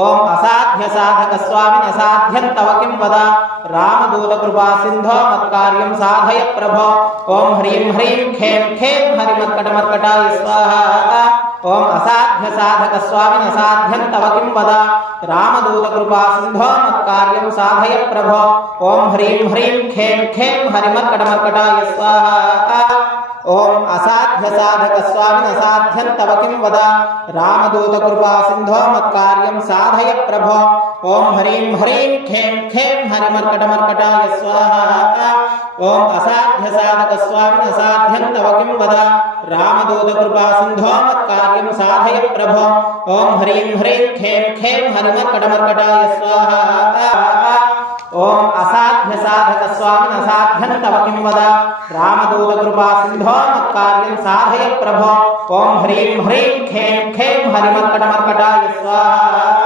ओम असाध्य साधक स्वामिन् असाध्यं तव किं वद रामदूत कृपा सिंधो मत्कार्यं साधय प्रभो ओम ह्रीं ह्रीं खें खें हरिमत्कटमर्कटाय स्वाहा ओम असाध्य साधक स्वामिन् असाध्यं तव किं वद रामदूत कृपा सिंधो मत्कार्यं साधय प्रभो ओम ह्रीं ह्रीं खें खें हरिमत्कटमर्कटाय स्वाहा ओम असाध्य साधक स्वामिन् असाध्यं तव किं वद रामदूत कृपा सिंधो मत्कार्यं साधय प्रभो ओम ह्रीं ह्रीं खें खें हरिमर्कटमर्कटाय स्वाहा ओम असाध्य साधक स्वामिन् असाध्यं तव किं वद रामदूत कृपा सिंधो मत्कार्यं साधय प्रभो ओम ह्रीं ह्रीं खें खें हरिमर्कटमर्कटाय स्वाहा ओम असाध्य साधक स्वामिन् असाध्यं तव किं वद रामदूत कृपा सिंधो मत्कार्यं साधय प्रभो ओम ह्रीं ह्रीं खें खें हरिमर्कटमर्कटाय स्वाहा।